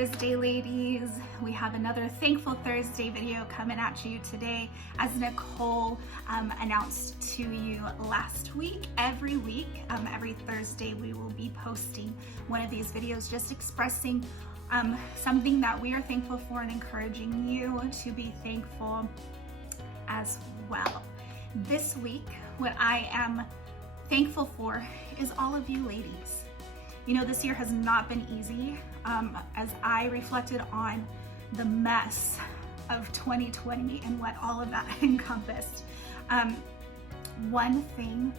Thursday, ladies. We have another Thankful Thursday video coming at you today. As Nicole announced to you last week, every week, every Thursday, we will be posting one of these videos just expressing something that we are thankful for and encouraging you to be thankful as well. This week, what I am thankful for is all of you ladies. You know, this year has not been easy. As I reflected on the mess of 2020 and what all of that encompassed, one thing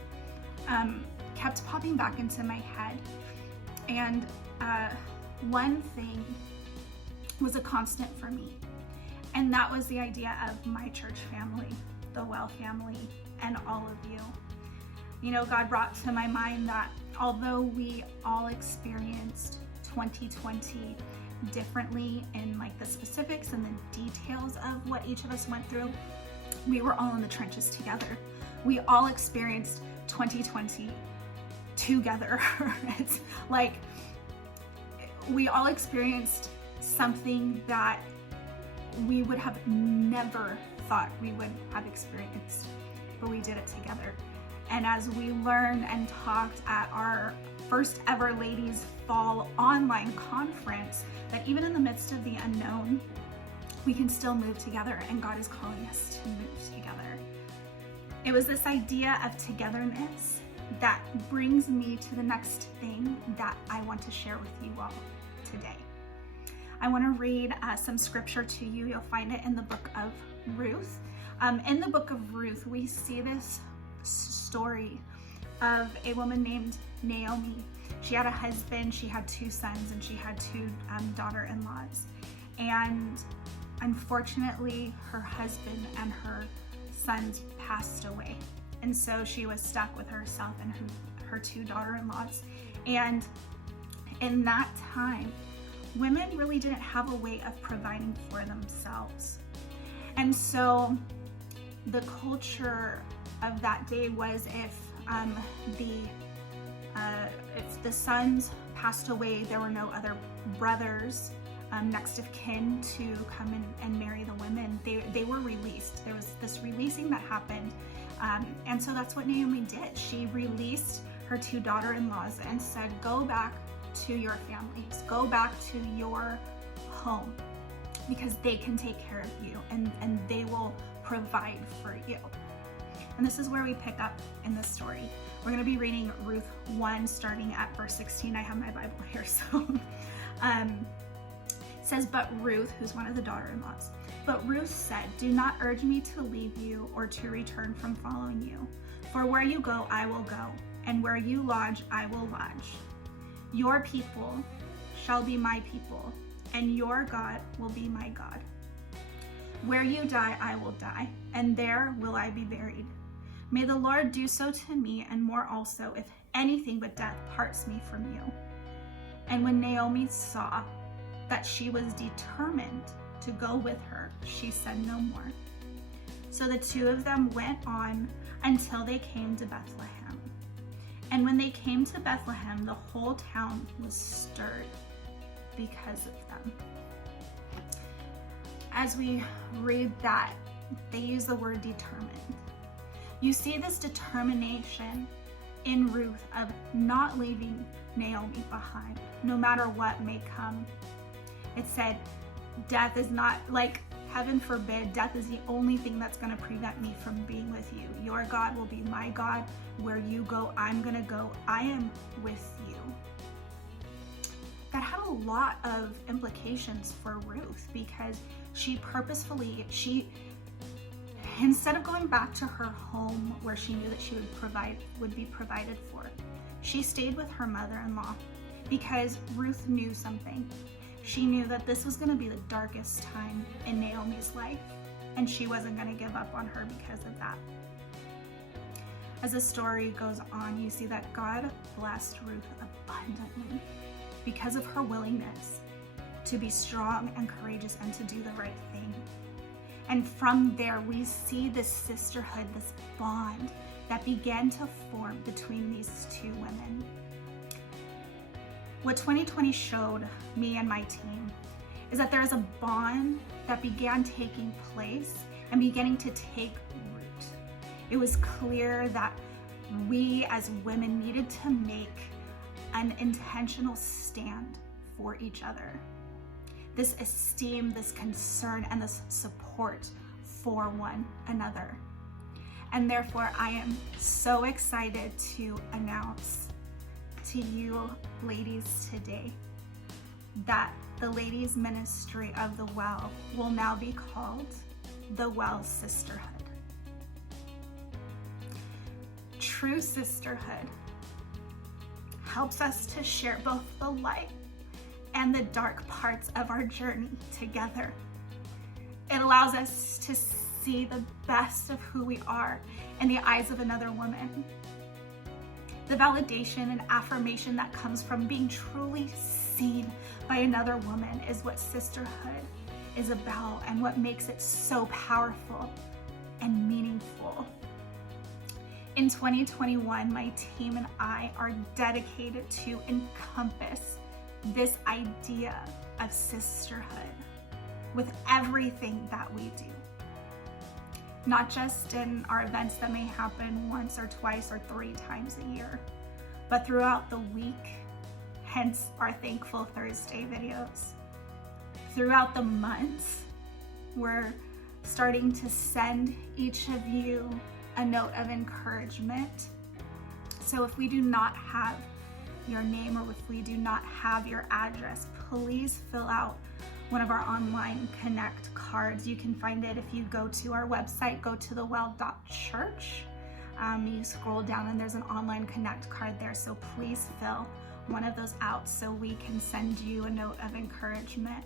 kept popping back into my head, and one thing was a constant for me, and that was the idea of my church family, the Well family, and all of you. You know, God brought to my mind that although we all experienced 2020 differently in like the specifics and the details of what each of us went through, we were all in the trenches together. We all experienced 2020 together. It's like we all experienced something that we would have never thought we would have experienced, but we did it together. And as we learned and talked at our first ever Ladies Fall online conference, that even in the midst of the unknown, we can still move together, and God is calling us to move together. It was this idea of togetherness that brings me to the next thing that I want to share with you all today. I want to read some scripture to you. You'll find it in the book of Ruth. In the book of Ruth, we see this story of a woman named Naomi. She had a husband, she had 2 sons, and she had 2 daughter-in-laws. And unfortunately, her husband and her sons passed away. And so she was stuck with herself and her 2 daughter-in-laws. And in that time, women really didn't have a way of providing for themselves. And so the culture of that day was if the sons passed away, there were no other brothers next of kin to come in and marry the women. They were released. There was this releasing that happened, and so that's what Naomi did. She released her 2 daughter-in-laws and said, go back to your families, go back to your home, because they can take care of you and they will provide for you. And this is where we pick up in this story. We're going to be reading Ruth 1, starting at verse 16. I have my Bible here, so it says, but Ruth, who's one of the daughter-in-laws, but Ruth said, do not urge me to leave you or to return from following you. For where you go, I will go, and where you lodge, I will lodge. Your people shall be my people, and your God will be my God. Where you die, I will die, and there will I be buried. May the Lord do so to me, and more also, if anything but death parts me from you. And when Naomi saw that she was determined to go with her, she said no more. So the 2 of them went on until they came to Bethlehem. And when they came to Bethlehem, the whole town was stirred because of them. As we read that, they use the word determined. You see this determination in Ruth of not leaving Naomi behind, no matter what may come. It said, death is not, like, heaven forbid, death is the only thing that's going to prevent me from being with you. Your God will be my God. Where you go, I'm going to go. I am with you. That had a lot of implications for Ruth, because she purposefully, instead of going back to her home where she knew that she would be provided for, she stayed with her mother-in-law, because Ruth knew something. She knew that this was going to be the darkest time in Naomi's life, and she wasn't going to give up on her because of that. As the story goes on, you see that God blessed Ruth abundantly because of her willingness to be strong and courageous and to do the right thing. And from there, we see this sisterhood, this bond that began to form between these 2 women. What 2020 showed me and my team is that there is a bond that began taking place and beginning to take root. It was clear that we as women needed to make an intentional stand for each other. This esteem, this concern, and this support for one another. And therefore, I am so excited to announce to you ladies today that the ladies' ministry of the Well will now be called the Well Sisterhood. True sisterhood helps us to share both the light and the dark parts of our journey together. It allows us to see the best of who we are in the eyes of another woman. The validation and affirmation that comes from being truly seen by another woman is what sisterhood is about and what makes it so powerful and meaningful. In 2021, my team and I are dedicated to encompass this idea of sisterhood with everything that we do. Not just in our events that may happen once or twice or 3 times a year, but throughout the week, hence our Thankful Thursday videos. Throughout the months, we're starting to send each of you a note of encouragement. So if we do not have your name or if we do not have your address, please fill out one of our online connect cards. You can find it if you go to our website, go to thewell.church. You scroll down and there's an online connect card there. So please fill one of those out so we can send you a note of encouragement.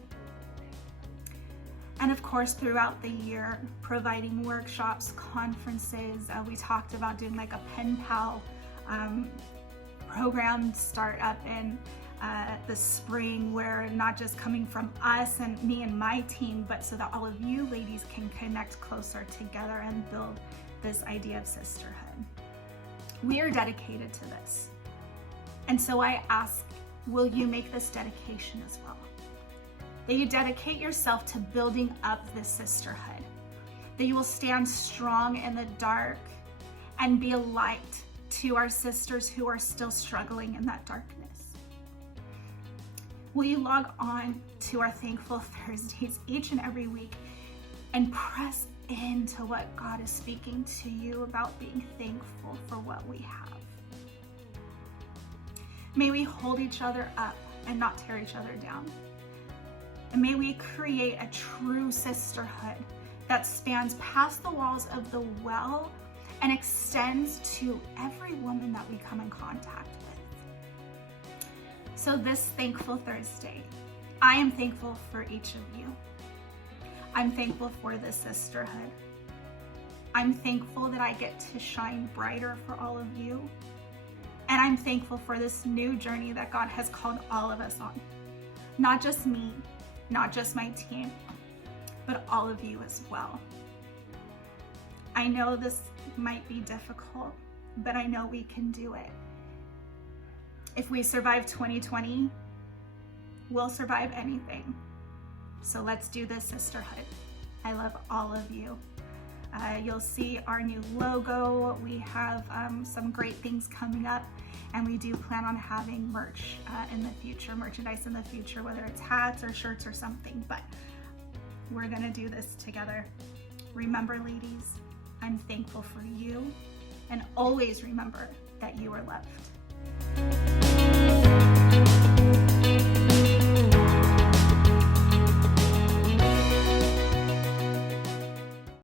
And of course, throughout the year, providing workshops, conferences. We talked about doing like a pen pal program start up in the spring, where not just coming from us and me and my team, but so that all of you ladies can connect closer together and build this idea of sisterhood. We are dedicated to this. And so I ask, will you make this dedication as well? That you dedicate yourself to building up this sisterhood. That you will stand strong in the dark and be a light to our sisters who are still struggling in that darkness. Will you log on to our Thankful Thursdays each and every week and press into what God is speaking to you about being thankful for what we have? May we hold each other up and not tear each other down. And may we create a true sisterhood that spans past the walls of the well and extends to every woman that we come in contact with. So this Thankful Thursday, I am thankful for each of you. I'm thankful for this sisterhood. I'm thankful that I get to shine brighter for all of you. And I'm thankful for this new journey that God has called all of us on. Not just me, not just my team, but all of you as well. I know this might be difficult, but I know we can do it. If we survive 2020, we'll survive anything. So let's do this sisterhood. I love all of you. You'll see our new logo. We have some great things coming up, and we do plan on having merch in the future, merchandise in the future, whether it's hats or shirts or something, but we're gonna do this together. Remember, ladies, I'm thankful for you, and always remember that you are loved.